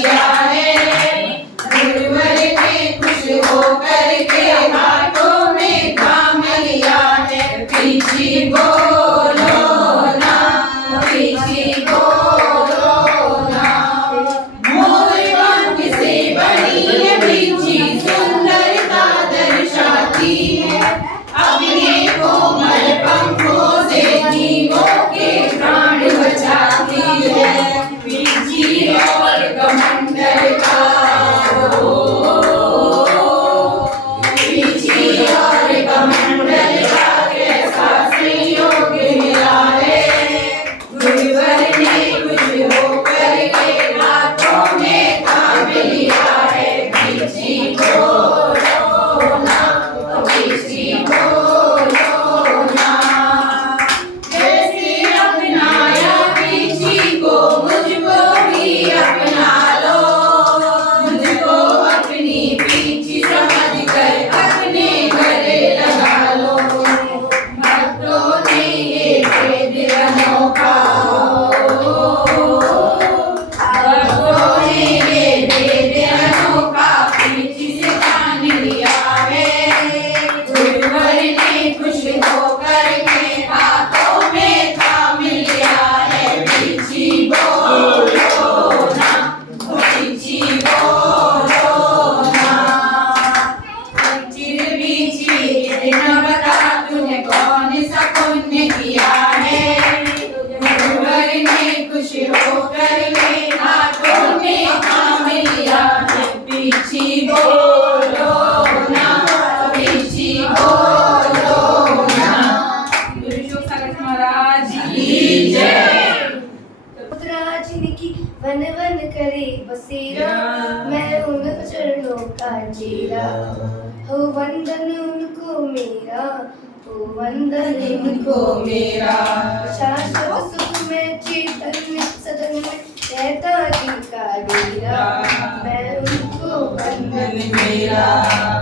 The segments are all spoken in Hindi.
लिया है। गुरुवर ने खुश होकर के हाथों में थाम लिया है। पीछे बोलो ना, पीछे बोलो ना, मोर पंख से बनी है पीछे सुंदरता दर्शाती है। अपने कोमल पंखों से जीवों के प्राण बचाती है। पीछे और कमंडल का पीछे और कमंडल का कैसा संयोग मिला है। गुरुवर ने खुश होकर के हाथों में थाम लिया है। पीछे बोलो ना, पीछे बोलो ना, जैसे अपनाया पीछे को मुझको भी अपना लो। मुझको अपनी पीछे समझ कर अपने गले लगा लो। भक्तों ने ये भेद अनोखा, भक्तों ने ये भेद अनोखा पीछे से जान लिया है। गुरुवर ने खुश होकर के हाथों में थाम लिया है। पीछे बोलो ना, पीछे बोलो ना, चिर बीची न बता तूने कौन सा पुण्य किया है। गुरुवर ने खुश होकर के हाथों में थाम लिया है। पीछे बोलो ना, पीछे बोलो ना। गुरु शोक सागर महाराज की जय। पुत्राज की वन वन करे बसेरा, मैं उन चरणों का चेला। हो वंदन उनको मेरा, हो वंदन उनको मेरा। शाश्वत सुख में चैतन्य सदन में रहता जिनका डेरा। मैं उनको वंदन मेरा,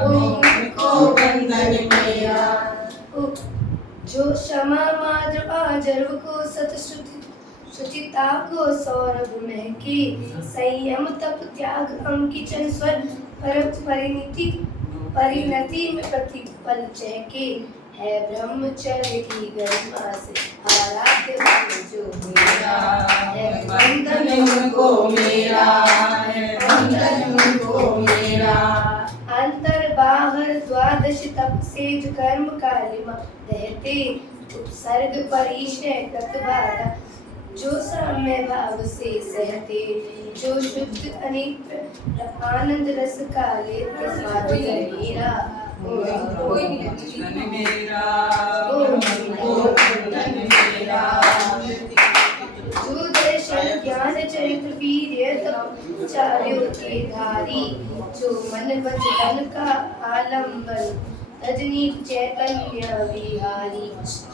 उनको वंदन मेरा। जो क्षमा माधुर आजर्व को सतश्रुति सुचिता को सौरभ में की। संयम तप त्याग अंकिचन स्वर परिणति में प्रतिपल जय के। है ब्रह्मचर्य की गरिमा से आराध्य जो मेरा। है वंदन उनको मेरा, है वंदन उनको मेरा। अंतर बाहर द्वादश तप से जो कर्म कालिमा रहते। उपसर्ग परिचय कृत बाधा जो साम्य भाव से सहते। जो शुद्ध अनेक आनंद रस का लेते स्वाद मेरा। कोई मेरा, मेरा। जो दर्शन ज्ञान चरित्र वीर्य तप चार्यों के धारी। जो मन वचन का आलंबन रजनी चैतन्य विहारी।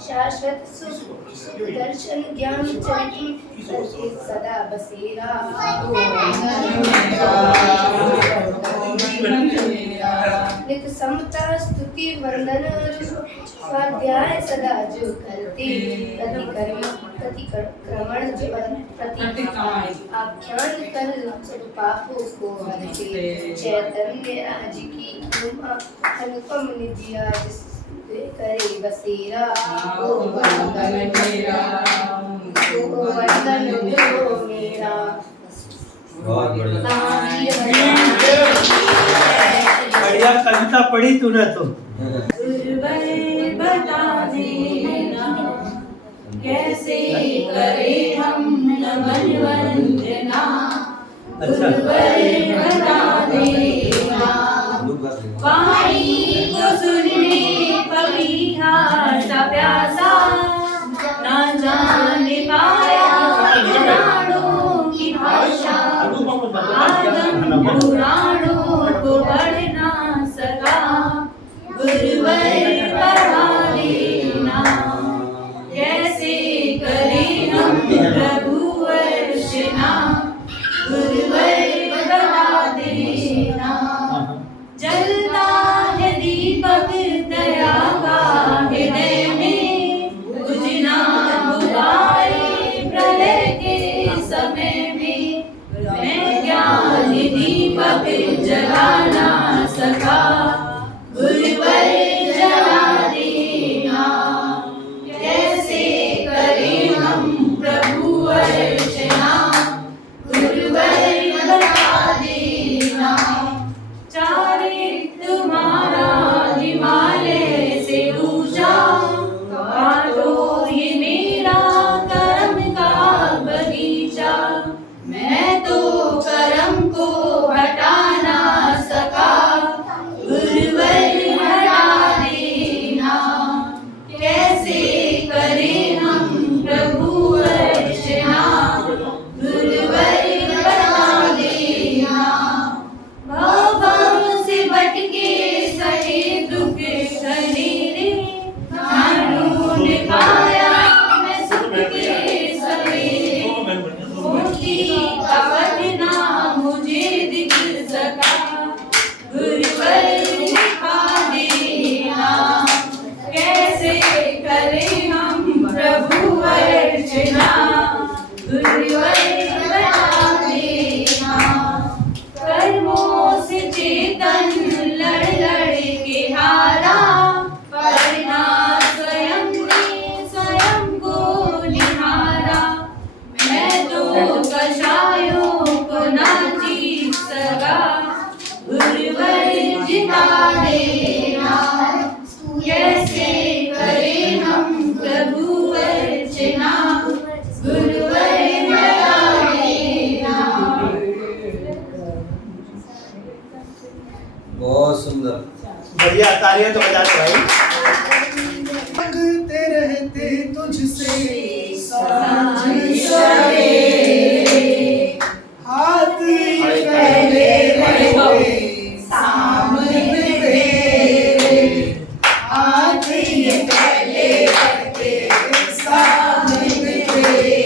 शाश्वत सुख दर्शन ज्ञान चरित्र सदा बसेरा। नित समता स्तुति वंदन स्वाध्याय सदा जो करते। प्रतिक्रमण आख्यान कर सब पापों को हरते। चैतन्य राज की अनुपम निधि आज करे बसेरा। ओ वंदन मेरा, ओ वंदन जो मेरा। बहुत बढ़िया कविता पढ़ी तूने तो। गुरुवर बता देना कैसे करे हम नमन वंदना। गुरुवर बता देना वाणी को सुनने पपीहा सा प्यासा। ना जाने पाया पुराणों की भाषा। आगम पुराणों को पढ़ ना सका। गुरुवर पढ़ा देना कैसे करें हम प्रभु अर्चना। गुरुवर बता देना जलता है दीपक दया का हृदय में। बुझना बुझाए प्रलय के समय में। मैं ज्ञान सका गुरुवर जगा देना। कैसे करें हम प्रभु अर्चना गुरुवर बता देना। चारे तुम्हारा हिमालय से ऊंचा काटो ये मेरा कर्म का बगीचा। मैं तो कर्म को हटा ना सका गुरुवर हटा देना। कैसे करें हम प्रभु अर्चना गुरुवर बता देना। भव से भटके सहे दुख सनेरे ढूंढ पाया मैं सुख के सवेरे। मोती का बदना मुझे दिख सका गुरुवर दिखा देना। कैसे करें हम प्रभु अर्चना गुरुवर बता देना। कर्मों से चेतन लड़ लड़ के हारा करना स्वयं ने स्वयं को निहारा। मैं तो कषायों को ना जीत सका गुरुवर जिता देना। कैसे करें हम प्रभु अर्चना गुरुवर बता देना। बहुत सुंदर। बढ़िया, तालियां तो बजा दो भाई। मांगते रहते तुझसे सांझ सवेरे हाथ ये फैले रहते सामने तेरे। हाथ ये फैले रहते सामने तेरे।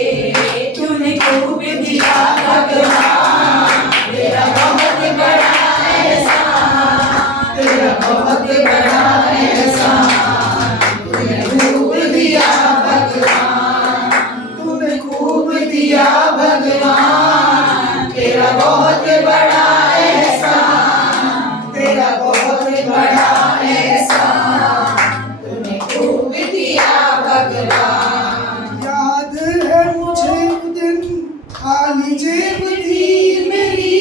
तूने खूब दिया भगवान तेरा बहुत बड़ा एहसान। तेरा बहुत बड़ा एहसान। तूने खूब दिया भगवान। तूने खूब दिया भगवान। तेरा बहुत बड़ा एहसान। तेरा बहुत बड़ा एहसान। तूने खूब दिया भगवान। याद है मुझे वो दिन खाली जेब थी मेरी।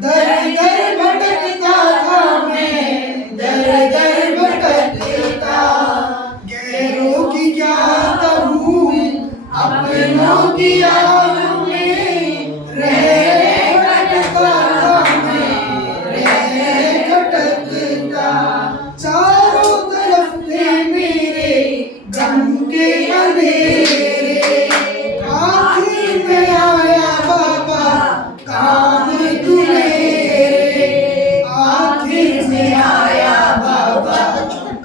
दर दर भटकता था मैं, दर दर भटकता। गैरों की क्या कहूँ अपनों की यादों में रह भटकता था मैं, रह भटकता। चारों तरफ थे मेरे गम के अंधेरे। आखिर में आया बाबा काम तू मेरे। आखिर में आया बाबा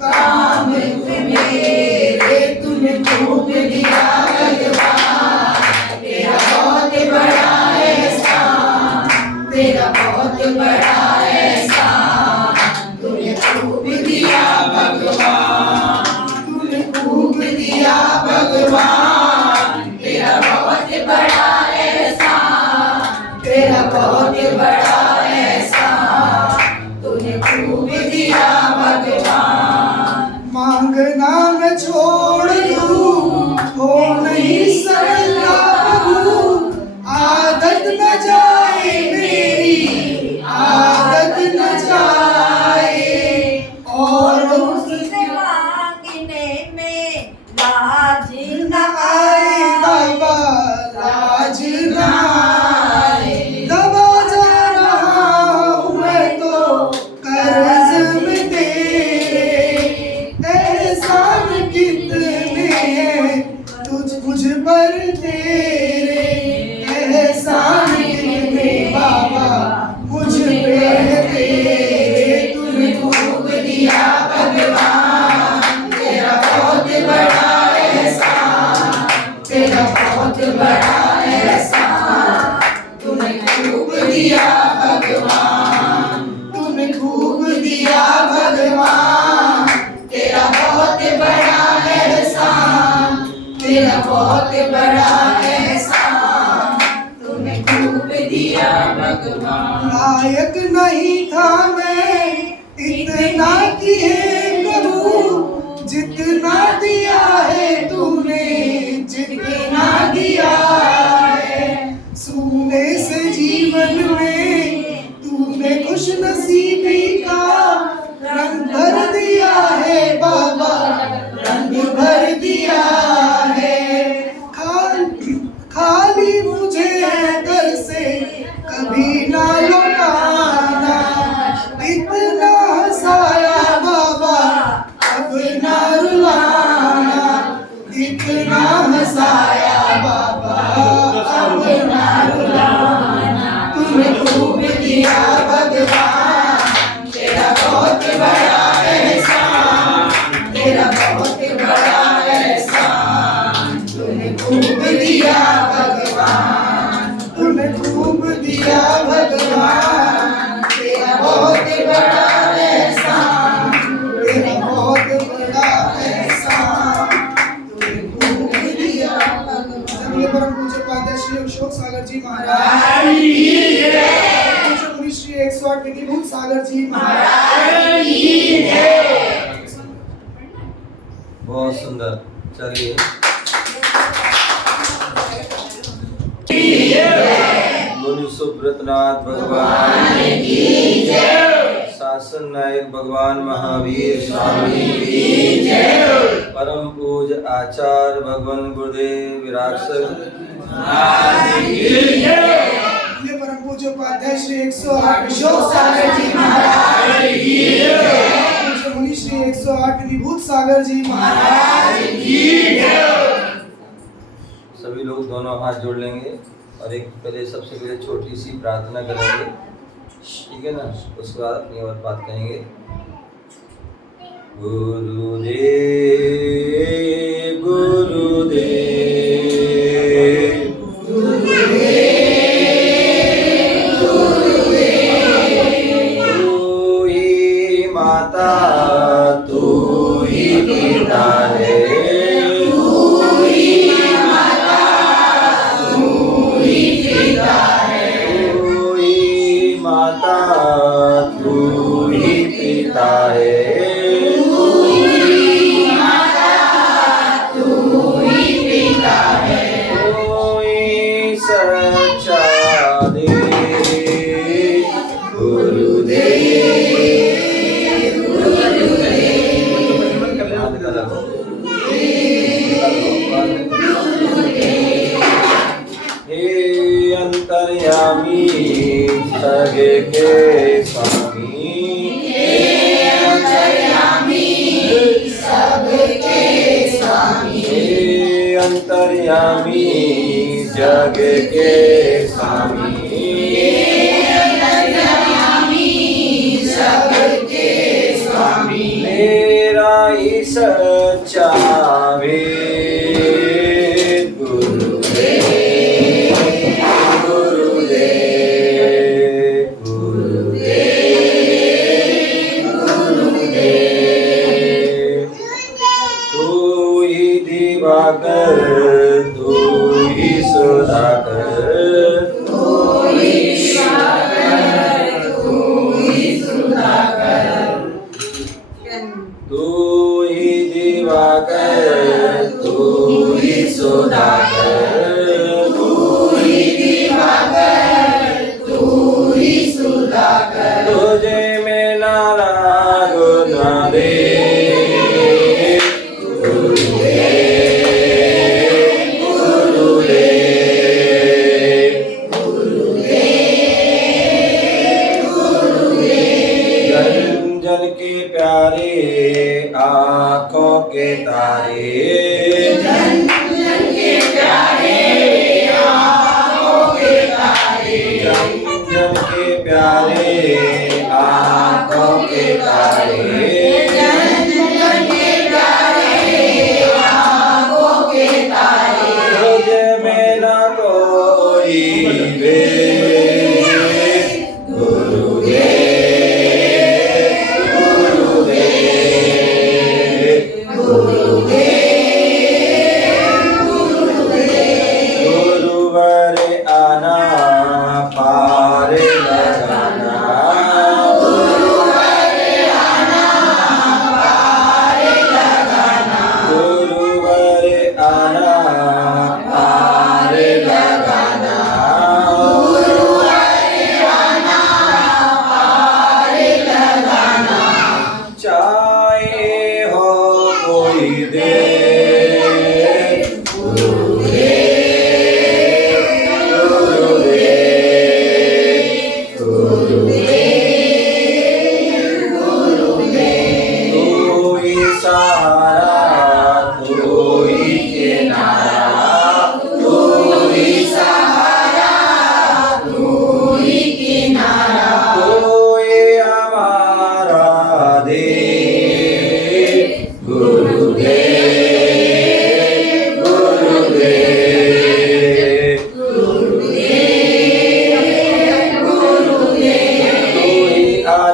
काम तू मेरे। तूने खूब दिया भगवान। तेरा बहुत बड़ा एहसान। तेरा बहुत बड़ा एहसान। तूने खूब दिया भगवान। तूने खूब दिया भगवान। तेरा बहुत बड़ा एहसान। तेरा बहुत बड़ा एहसान। तूने खूब दिया भगवान। मांगना मैं छोड़ दूं हो नहीं सकता प्रभु। आदत न जाए मेरी, आदत न जाए। और उससे मांगने में लाज न आए बाबा, लाज न आए। दबा जा रहा हूँ मैं तो कर्ज में तेरे। एहसान कितने हैं मुझ पर तेरे। एहसान कितने बाबा मुझ पे तेरे। तूने खूब दिया भगवान। तेरा बहुत बड़ा एहसान। तेरा बहुत बड़ा एहसान। तूने खूब दिया भगवान। तूने खूब दिया भगवान। तेरा बहुत बड़ा एहसान। तेरा बहुत बड़ा एहसान। तूने खूब दिया भगवान। लायक नहीं था मैं इतना दिए प्रभु जितना दिया है तूने, जितना दिया है। सूने से जीवन में तूने खुश नसीबी का रंग भर दिया है बाबा, रंग भर दिया है। खाली मुझे घर से कभी ना लौटाना, इतना हंसाया बाबा अब ना रुलाना, इतना हंसाया बाबा अब ना रुलाना। तूने खूब दिया भगवान, तेरा बहुत बड़ा एहसान, तेरा बहुत बड़ा एहसान। तूने खूब दिया भगवान, तूने खूब दिया भगवान, तेरा बहुत बड़ा एहसान, तेरा बहुत बड़ा एहसान। तूने खूब दिया भगवान। जमीन परम पूज्य पादे श्री अशोक सागर जी महाराज की जय। पूज्य मुनि श्री 108 विधिभूत सागर जी महाराज की जय। बहुत सुंदर। चलिए मुनि सुब्रतनाथ भगवान की जय। शासन नायक भगवान महावीर स्वामी की जय। परम पूज्य आचार्य भगवान गुरुदेव विराट परम पूज्य उपाध्याय श्री 108 अशोक सागर जी महाराज की जय। पूज्य मुनि श्री 108 विधिभूत सागर जी महाराज की जय। सभी लोग दोनों हाथ जोड़ लेंगे और एक पहले सबसे पहले छोटी सी प्रार्थना करेंगे, ठीक है ना। उसके बाद अपनी और बात कहेंगे। गुरुदेव गुरुदेव तू ही माता तू ही पिता है, तू ही पिता है, तू ही पिता है। कोई सच्चा दे गुरुदेव हे अंतर्यामी सगे के स्वामी, हे अंतर्यामी सबके स्वामी, हे अंतर्यामी जग के स्वामी, हे अंतर्यामी सबके स्वामी। मेरा ही सच्चा वेद गुरुदेव दिवाकर तू ही सुधाकर, तू ही सागर तू ही सुधाकर, तू ही दिवाकर तू ही सुधाकर, तू ही दिवाकर तू ही सुधाकर। तुझे में नाराग न दे आँखों के तारे, जन जन के प्यारे आँखों के तारे, जन जन के प्यारे आँखों के तारे, जन जन के प्यारे आँखों के तारे। तुझे में न कोई भेद गुरुदेव पार लगाना, गुरुवर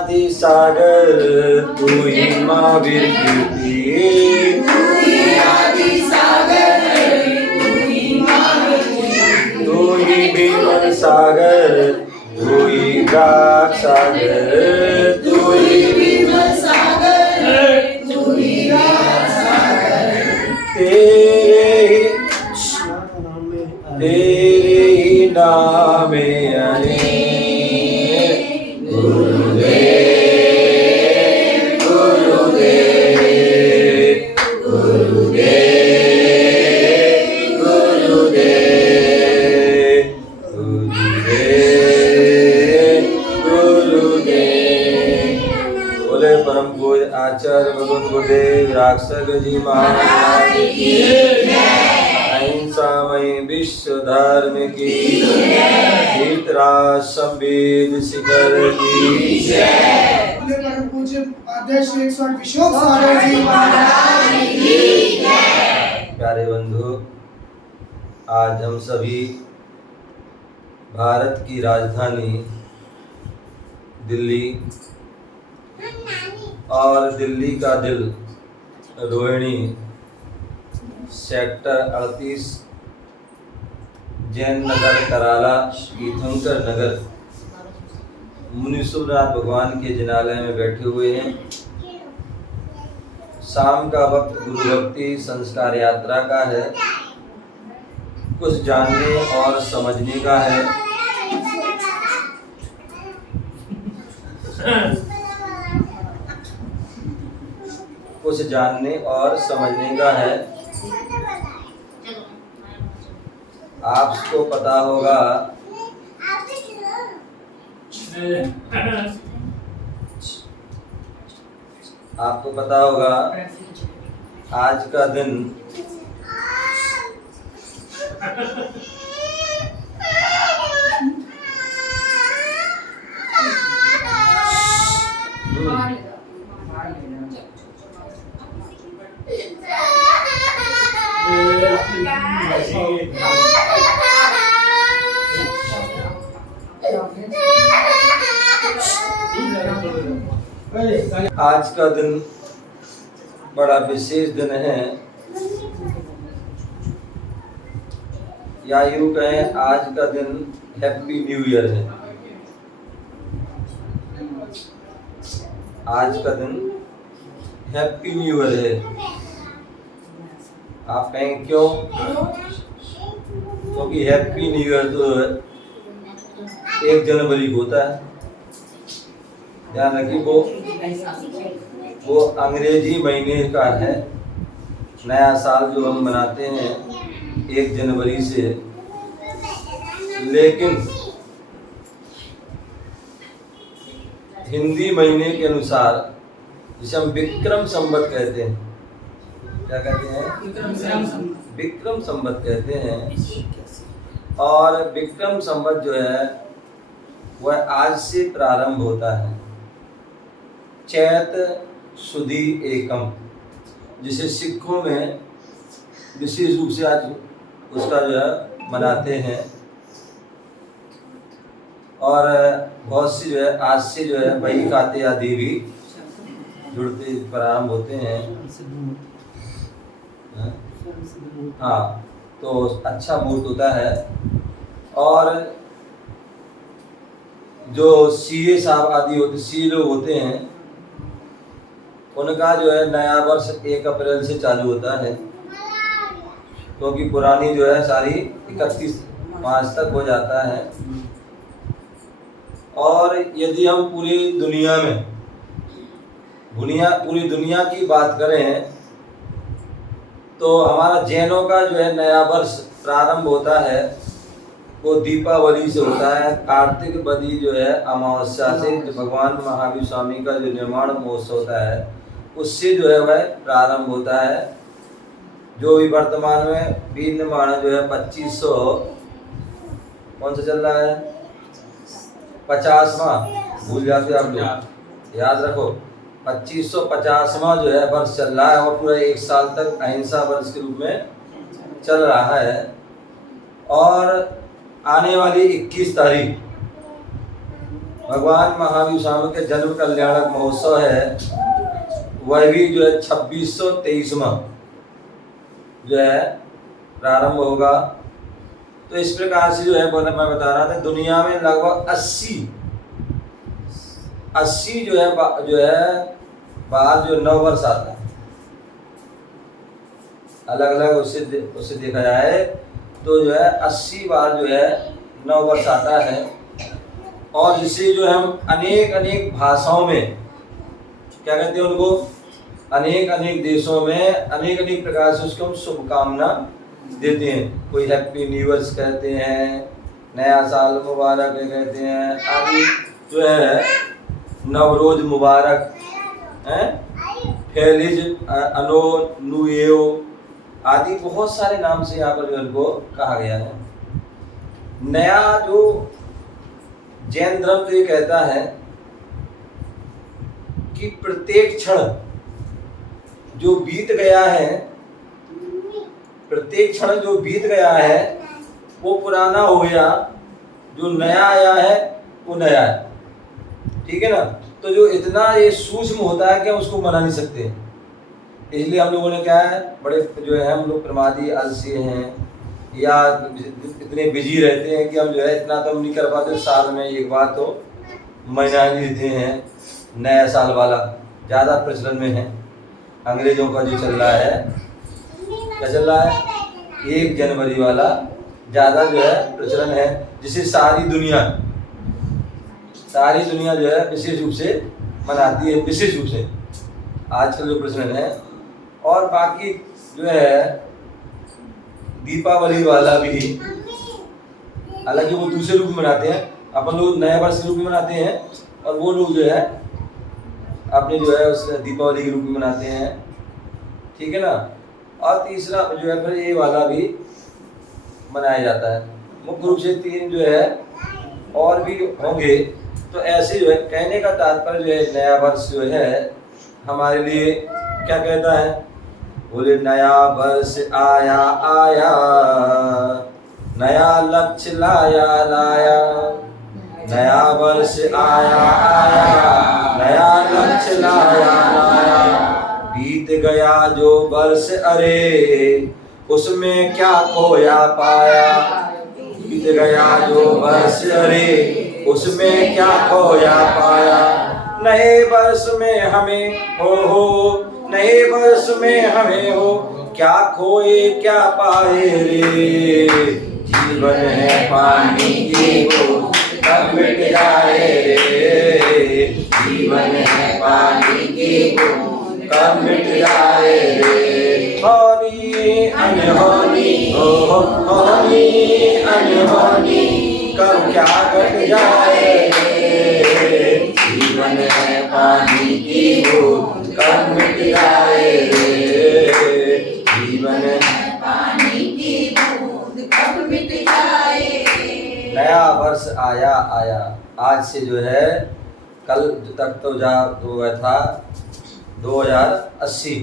आदि सागर तू ही महावीर कीर्ति तू ही भीमन सागर तू ही राग सागर तू ही तेरे ही नाम अनेक गुरुदेव गुरुदेव गुरुदेव गुरुदेव गुरुदेव गुरुदेव। बोले परम पूज्य आचार्य भगवान गुरुदेव राक्षस जी महाराज की अहिंसामय विश्व धर्म की धृतराष्ट्र संवेद शिखर की बोले परम पूज्य अध्यक्ष 108 विशोक सागर जी महाराज की। प्यारे बंधु, आज हम सभी भारत की राजधानी दिल्ली और दिल्ली का दिल रोहिणी सेक्टर 38 जैन नगर कराला तीर्थंकर नगर मुनीश्वरनाथ भगवान के जिनालय में बैठे हुए हैं। शाम का वक्त गुरु भक्ति संस्कार यात्रा का है। कुछ जानने और समझने का है। कुछ जानने और समझने का है। आपको पता होगा आज का दिन आज का दिन बड़ा विशेष दिन है, या यूं कहें आज का दिन हैप्पी न्यू ईयर है। आज का दिन हैप्पी न्यू ईयर है। आप कहें क्यों? क्योंकि हैप्पी न्यू ईयर तो 1 जनवरी को होता है। ध्यान रखिए, वो अंग्रेजी महीने का है। नया साल जो हम मनाते हैं 1 जनवरी से, लेकिन हिंदी महीने के अनुसार जिसे हम विक्रम संवत कहते हैं, क्या कहते हैं? विक्रम संवत कहते हैं। और विक्रम संवत जो है वह आज से प्रारंभ होता है। चैत सुदी एकम, जिसे सिखों में विशेष रूप से आज उसका जो है मनाते हैं। और बहुत सी जो है आज से जो है वही खाते आदि भी जुड़ते प्रारंभ होते हैं। हाँ, तो अच्छा मुहूर्त होता है। और जो सीए साहब आदि होते, सीए लोग होते हैं, उनका जो है नया वर्ष 1 अप्रैल से चालू होता है, क्योंकि पुरानी जो है सारी 31 मार्च तक हो जाता है। और यदि हम पूरी दुनिया की बात करें तो हमारा जैनों का जो है नया वर्ष प्रारंभ होता है वो दीपावली से होता है। कार्तिक बदी जो है अमावस्या से, जो भगवान महावीर स्वामी का जो निर्माण महोत्सव होता है उससे जो है वह प्रारंभ होता है। जो भी वर्तमान में वीर निर्माण जो है 2500 कौन सा चल रहा है, 50वां, भूल जाते आप लोग, याद रखो 2550वां जो है वर्ष चल रहा है और पूरा 1 साल तक अहिंसा वर्ष के रूप में चल रहा है। और आने वाली 21 तारीख भगवान महावीर स्वामी के जन्म कल्याणक महोत्सव है, वह भी जो है 2623वां जो है प्रारंभ होगा। तो इस प्रकार से जो है मैं बता रहा था, दुनिया में लगभग 80 जो है बाहर जो नव वर्ष आता है, अलग अलग उससे देखा जाए तो जो है 80 बार जो है नव वर्ष आता है। और जिससे जो है हम अनेक भाषाओं में क्या कहते हैं उनको, अनेक देशों में अनेक प्रकार से उसको हम शुभकामना देते हैं। कोई हैप्पी न्यू ईयर कहते हैं, नया साल मुबारक कहते हैं, आदि जो है नवरोज मुबारक है, फेलिज अनो न्यूएओ आदि बहुत सारे नाम से यहाँ पर जो इनको कहा गया है। नया जो जैन धर्म तो ये कहता है कि प्रत्येक क्षण जो बीत गया है, प्रत्येक क्षण जो बीत गया है वो पुराना हो गया, जो नया आया है वो नया है, ठीक है ना। तो जो इतना ये सूक्ष्म होता है कि हम उसको मना नहीं सकते, इसलिए हम लोगों ने क्या है, बड़े जो है हम लोग प्रमादी आलसी हैं या इतने बिजी रहते हैं कि हम जो है इतना तो हम नहीं कर पाते। साल में एक बार तो महीना ही देते हैं, नया साल वाला ज़्यादा प्रचलन में है। अंग्रेजों का जो चल रहा है, क्या चल रहा है, 1 जनवरी वाला ज़्यादा जो है प्रचलन है, जिसे सारी दुनिया जो है विशेष रूप से मनाती है, विशेष रूप से आजकल जो प्रचलन है। और बाकी जो है दीपावली वाला भी, हालांकि वो दूसरे रूप में मनाते हैं, अपन लोग नए वर्ष के रूप में मनाते हैं और वो लोग जो है अपने जो है उस दीपावली के रूप में मनाते हैं, ठीक है ना। और तीसरा जो है फिर ये वाला भी मनाया जाता है। मुख्य रूप से 3 जो है और भी होंगे। तो ऐसे जो है कहने का तात्पर्य जो है नया वर्ष जो है हमारे लिए क्या कहता है, बोले नया वर्ष आया आया, नया लक्ष्य लाया लाया, नया वर्ष आया आया, नया लक्ष्य लाया लाया। बीत गया जो वर्ष अरे उसमें क्या खोया पाया, बीत गया जो वर्ष अरे उसमें क्या खोया पाया। नए वर्ष में हमें हो नए वर्ष में हमें हो, क्या खोए क्या पाए रे। जीवन है पानी की बूंद कब मिट जाए रे, जीवन है पानी की बूंद कब मिट जाए रे। होनी अनहोनी हो होनी अनहोनी कब क्या घट जाए रे। जीवन है पानी की बूंद कब मिट जाए रे, जीवन है पानी की बूंद कब मिट जाए। नया वर्ष आया आया। आज से जो है कल तक तो था 2080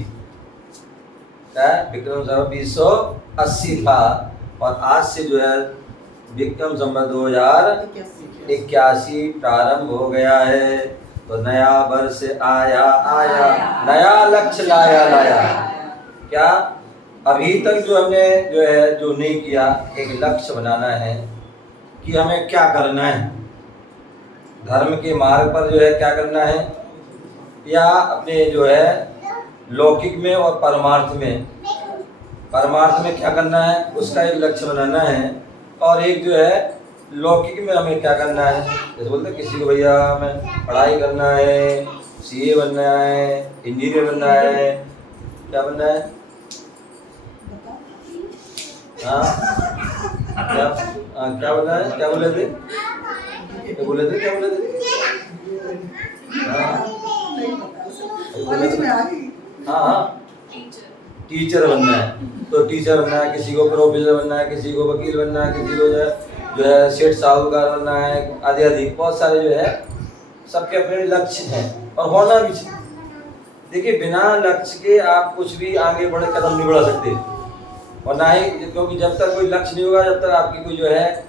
क्या विक्रम संवत 2080 था, और आज से जो है विक्रम संवत 2081 प्रारंभ हो गया है। तो नया वर्ष आया आया, नया लक्ष्य लाया लाया। क्या अभी तक जो हमने जो नहीं किया, एक लक्ष्य बनाना है कि हमें क्या करना है, धर्म के मार्ग पर जो है क्या करना है, या अपने जो है लौकिक में और परमार्थ में क्या करना है, उसका एक लक्ष्य बनाना है। और एक जो है लौकिक में हमें क्या करना है, जैसे बोलते हैं किसी को भैया हमें पढ़ाई करना है, सीए बनना है, इंजीनियर बनना है, क्या बनना है, हाँ क्या बनना है, क्या बोले थे हाँ टीचर बनना है। तो टीचर बनना है, किसी को प्रोफेसर बनना है, किसी को वकील बनना है, किसी को जो है सेठ साहूकार बनना है, आदि आदि बहुत सारे जो है सबके अपने लक्ष्य हैं और होना भी चाहिए। देखिए बिना लक्ष्य के आप कुछ भी आगे कदम नहीं बढ़ा सकते, और ना ही, क्योंकि जब तक कोई लक्ष्य नहीं होगा जब तक आपकी कोई जो है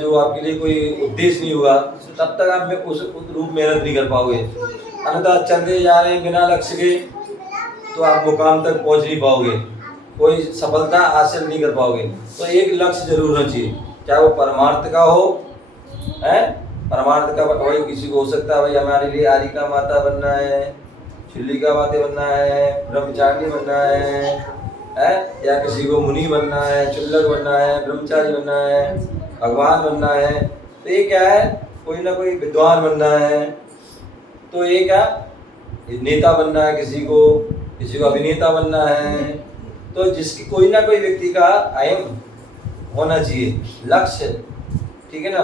जो आपके लिए कोई उद्देश्य नहीं होगा, तब तक आप में उस रूप मेहनत नहीं कर पाओगे। अन्यथा चलते जा रहे हैं बिना लक्ष्य के, तो आप मुकाम तक पहुंच नहीं पाओगे, कोई सफलता हासिल नहीं कर पाओगे। तो एक लक्ष्य जरूर होना चाहिए, चाहे वो परमार्थ का हो, है परमार्थ का भाई किसी को हो सकता है भाई हमारे लिए आरिका माता बनना है, छिल्लिका माता बनना है, ब्रह्मचारिणी बनना है, या किसी को मुनि बनना है, चुल्लक बनना है, ब्रह्मचारी बनना है, भगवान बनना है। तो ये क्या है, कोई ना कोई विद्वान बनना है। तो ये क्या, नेता बनना है, किसी को अभिनेता बनना है। तो जिसकी कोई ना कोई व्यक्ति का एम होना चाहिए, लक्ष्य, ठीक है ना,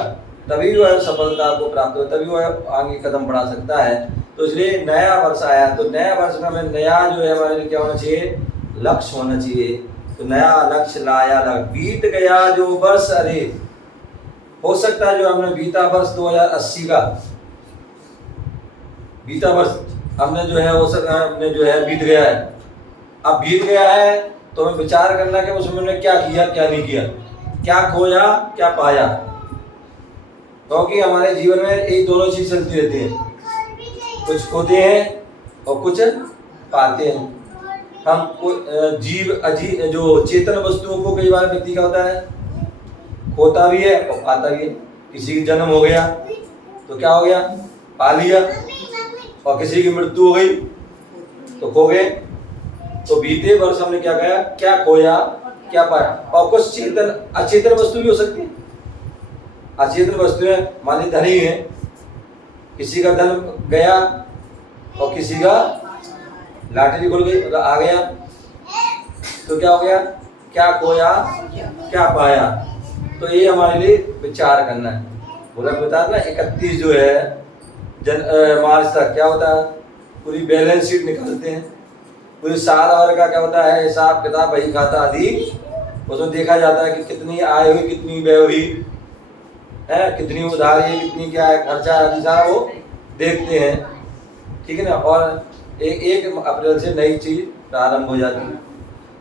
तभी वह सफलता को प्राप्त हो, तभी वह आगे कदम बढ़ा सकता है। तो इसलिए नया वर्ष आया, तो नया वर्ष में हमें नया जो है हमारे लिए क्या होना चाहिए, लक्ष्य होना चाहिए। तो नया लक्ष्य लाया बीत गया जो वर्ष, अरे हो सकता है जो हमने बीता वर्ष 2080 का बीता वर्ष हमने जो है हो सकता है हमने जो है बीत गया है। अब बीत गया है तो हमें विचार करना कि उसमें हमने क्या किया क्या नहीं किया, क्या खोया क्या पाया। क्योंकि हमारे जीवन में एक दोनों चीज चलती रहती है, कुछ खोते हैं और कुछ पाते हैं। हम जीव अजीब जो चेतन वस्तुओं को कई बार व्यक्ति का होता है, खोता भी है और पाता भी है। किसी की जन्म हो गया तो क्या हो गया, पा लिया, और किसी की मृत्यु हो गई तो खो गए। तो बीते वर्ष हमने क्या किया, क्या खोया क्या पाया। और कुछ चेतन अचेतन वस्तु भी हो सकती है। अचेतन वस्तुएं मान ली धनी है, किसी का धन गया और किसी का लॉटरी खुल गई मतलब आ गया, तो क्या हो गया, क्या खोया क्या पाया। तो ये हमारे लिए विचार करना है। बोला बता ना 31 जो है मार्च तक क्या होता है, पूरी बैलेंस शीट निकालते हैं, पूरी साल भर का क्या होता है हिसाब किताब बही खाता आदि, उसमें देखा जाता है कि कितनी आय हुई कितनी व्यय हुई है, कितनी उधारी कितनी क्या है खर्चा आदि सारा वो देखते हैं, ठीक है ना। और एक अप्रैल से नई चीज प्रारंभ हो जाती है।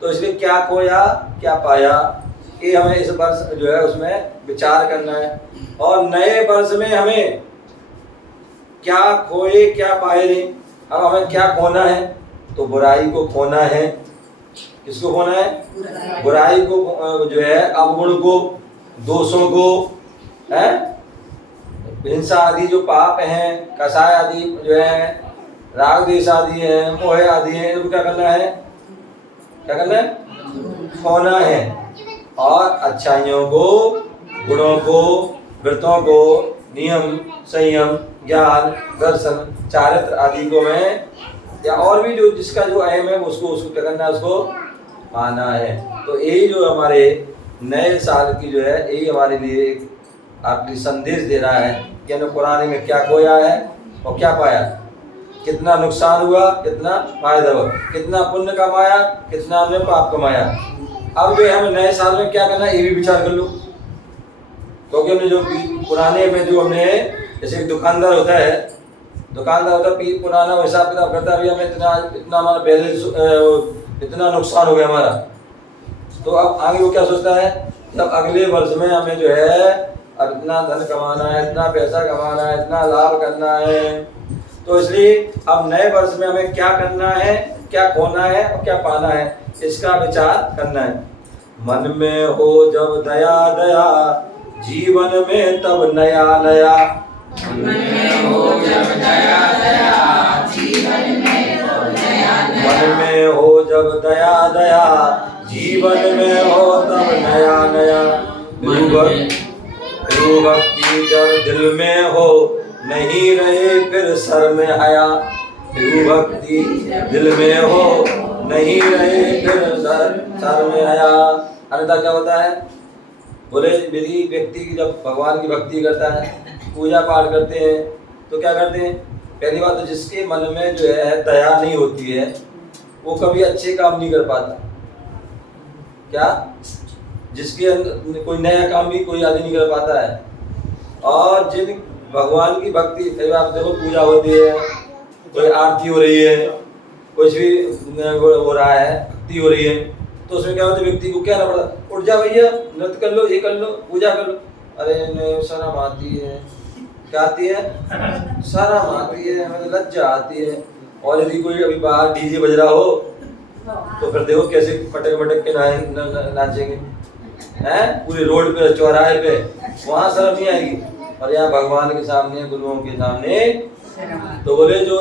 तो इसलिए क्या खोया क्या पाया, ये हमें इस वर्ष जो है उसमें विचार करना है। और नए वर्ष में हमें क्या खोए क्या पाए नहीं। अब हमें क्या खोना है, तो बुराई को खोना है। किसको खोना है, बुराई को जो है, अवगुण को, दोषों को, है हिंसा आदि जो पाप हैं, कसाय आदि जो है, राग द्वेष आदि है, मोह आदि है, इनको क्या करना है, क्या करना है, खोना है। और अच्छाइयों को, गुणों को, व्रतों को, नियम संयम ज्ञान दर्शन चारित्र आदि को मैं या और भी जो जिसका जो अहम है उसको क्या करना है, उसको पाना है। तो यही जो हमारे नए साल की जो है यही हमारे लिए आपके संदेश दे रहा है कि हमने पुराने में क्या खोया है और क्या पाया, कितना नुकसान हुआ कितना फायदा हुआ, कितना पुण्य कमाया कितना हमने पाप कमाया। अब जो है हमें नए साल में क्या करना है ये भी विचार कर लो। क्योंकि हमने जो पुराने में जो हमने जैसे एक दुकानदार होता है पुराना हिसाब किताब करता है, अभी हमें इतना हमारा बैलेंस इतना नुकसान हो गया हमारा, तो अब आगे वो क्या सोचता है कि अब अगले वर्ष में हमें जो है अब इतना धन कमाना है, इतना पैसा कमाना है, इतना लाभ करना है। तो इसलिए अब नए वर्ष में हमें क्या करना है, क्या खोना है और क्या पाना है, इसका विचार करना है। मन में हो जब दया दया जीवन में तब नया नया, मन में हो जब दया दया जीवन में हो नया नया, मन में हो जब दया दया जीवन में हो तब नया नया। गुरु भक्ति जब दिल में हो नहीं रहे फिर सर में आया, गुरु भक्ति दिल में हो नहीं रहे फिर सर में आया। अन्यथा क्या होता है, बोले यदि व्यक्ति की जब भगवान की भक्ति करता है, पूजा पाठ करते हैं, तो क्या करते हैं, पहली बात तो जिसके मन में जो है दया नहीं होती है वो कभी अच्छे काम नहीं कर पाता। क्या, जिसके अंदर कोई नया काम भी कोई आदमी नहीं कर पाता है। और जिन भगवान की भक्ति, कई बार देखो पूजा होती है, कोई आरती हो रही है, कुछ भी हो रहा है, भक्ति हो रही है, तो उसमें क्या होता है व्यक्ति को क्या ना पड़ता, उठ जा भैया नृत्य कर लो, ये कर लो, पूजा कर लो। अरे नहीं शर्म आती है। क्या आती है? शर्म आती है, हमें लज्जा आती है। और यदि कोई अभी बाहर डीजे बज रहा हो तो फिर देखो कैसे पटक पटक के नाचेंगे हैं पूरे रोड पे, चौराहे पे, वहां शर्म नहीं आएगी। और यहाँ भगवान के सामने, गुरुओं के सामने, तो बोले जो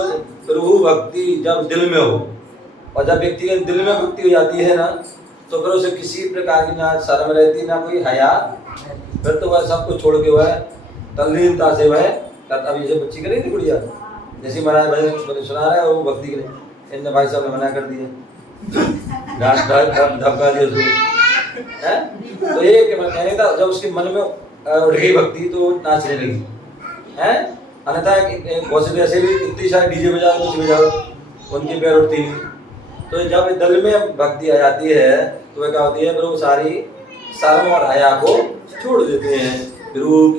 प्रभु भक्ति जब दिल में हो, और जब व्यक्ति के दिल में भक्ति हो जाती है ना, तो फिर उसे किसी प्रकार की ना शर्म रहती, ना कोई हया। फिर तो वह सब कुछ छोड़ के वह तल्लीनता से वह, अब जैसे बच्ची करेगी थी गुड़िया, जैसे महाराज भजन सुना रहा है और वो भक्ति के लिए, इन भाई साहब ने मना कर दिया, धक्का दिया उसको, हैं? तो ये कहने था, जब उसके मन में उठ गई भक्ति तो नाचने लगी, हैं? अन्यथा बहुत से ऐसे भी इतनी सारी डीजे बजाओ, कुछ बजाओ, उनके पैर उठती नहीं। तो जब दिल में भक्ति आ जाती है तो वह क्या होती है, फिर वो सारी शर्म और हया को छोड़ देते हैं। प्रभु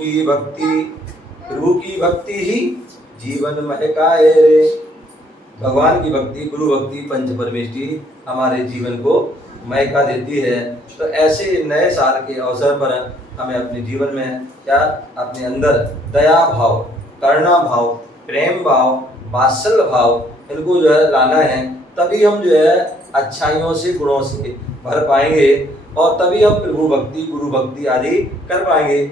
की भक्ति ही जीवन महकाए रे। भगवान की भक्ति, गुरु भक्ति, पंच परमेष्टि हमारे जीवन को महका देती है। तो ऐसे नए साल के अवसर पर हमें अपने जीवन में क्या, अपने अंदर दया भाव, करुणा भाव, प्रेम भाव, वात्सल्य भाव, इनको जो है लाना है। तभी हम जो है अच्छाइयों से, गुणों से भर पाएंगे और तभी हम प्रभु भक्ति, गुरु भक्ति आदि कर पाएंगे।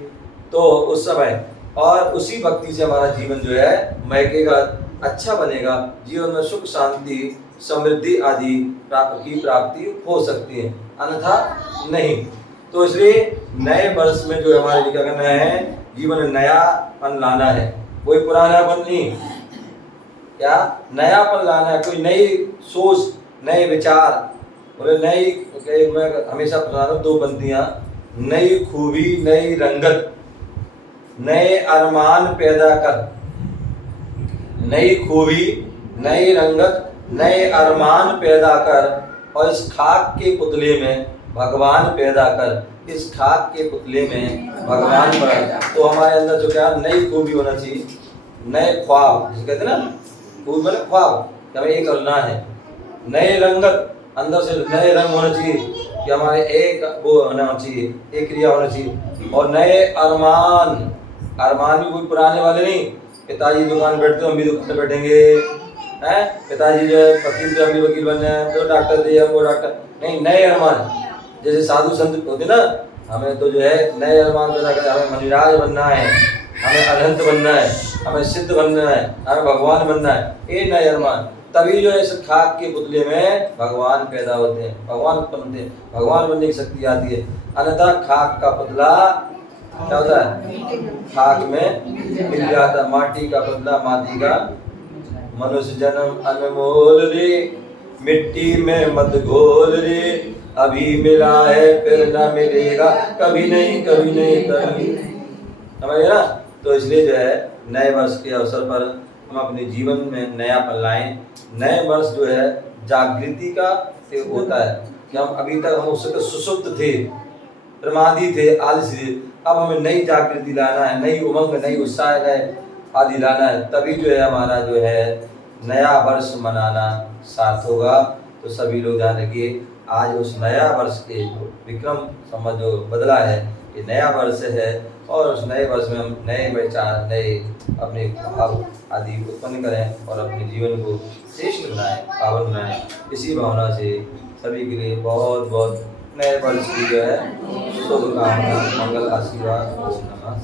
तो उस समय और उसी भक्ति से हमारा जीवन जो है महकेगा, अच्छा बनेगा, जीवन में सुख शांति समृद्धि आदि की प्राप्ति हो सकती है, अन्यथा नहीं। तो इसलिए नए वर्ष में जो हमारे लिए क्या करना है, जीवन में नयापन लाना है, कोई पुरानापन नहीं, क्या नयापन लाना है, कोई नई सोच, नए विचार, बोले नई, मैं हमेशा बता रहा हूँ 2 पंक्तियां, नई खूबी नई रंगत, नए अरमान पैदा कर। नई खूबी नई रंगत नए अरमान पैदा कर, और इस खाक के पुतले में भगवान पैदा कर। इस खाक के पुतले में भगवान पैदा, तो हमारे अंदर जो क्या नई खूबी होना चाहिए, नए ख्वाब, जिसे कहते हैं ना, खूब मतलब ख्वाब, हमें ये करना है। नए रंगत, अंदर से नए रंग होने चाहिए कि हमारे एक वो होना चाहिए, एक क्रिया होना चाहिए। और नए अरमान, अरमान भी कोई पुराने वाले नहीं, पिताजी दुकान बैठते हम भी दुकान पे बैठेंगे, हैं? पिताजी जो है वकील थे हम भी वकील बन जाए, तो डॉक्टर थे हम वो डॉक्टर नहीं। नए अरमान, जैसे साधु संत होते ना, हमें तो जो है नए अरमान पैदा करें, हमें मणिराज बनना है, हमें अनंत बनना है, हमें सिद्ध बनना है, हमें भगवान बनना है, ये नए अरमान। तभी जो है इस खाक के पुतले में भगवान पैदा होते हैं, भगवान उत्पन्न होते हैं, भगवान बनने की शक्ति आती है। अन्यथा खाक का पुतला क्या होता है, खाक में मिल जाता, माटी का पुतला माटी का। मनुष्य जन्म अनमोल रे, मिट्टी में मत घोल रे, अभी मिला है फिर ना मिलेगा, कभी नहीं कभी नहीं कभी। समझ गए ना? तो इसलिए जो है नए वर्ष के अवसर पर हम अपने जीवन में नयापन लाएं। नए वर्ष जो है जागृति का होता है कि हम अभी तक हम उससे सुसुप्त थे, प्रमादी थे, आलसी थे। अब हमें नई जागृति लाना है, नई उमंग, नई उत्साह, नए आदि लाना है, तभी जो है हमारा जो है नया वर्ष मनाना सार्थ होगा। तो सभी लोग ध्यान रखिए, आज उस नया वर्ष के जो विक्रम संवत जो बदला है, ये नया वर्ष है, और उस नए वर्ष में हम नए विचार, नए अपने भाव आदि उत्पन्न करें और अपने जीवन को श्रेष्ठ बनाएं, पावन बनाएं। इसी भावना से सभी के लिए बहुत बहुत नए वर्ष की जो है शुभकामना, मंगल आशीर्वाद। ओम नमः।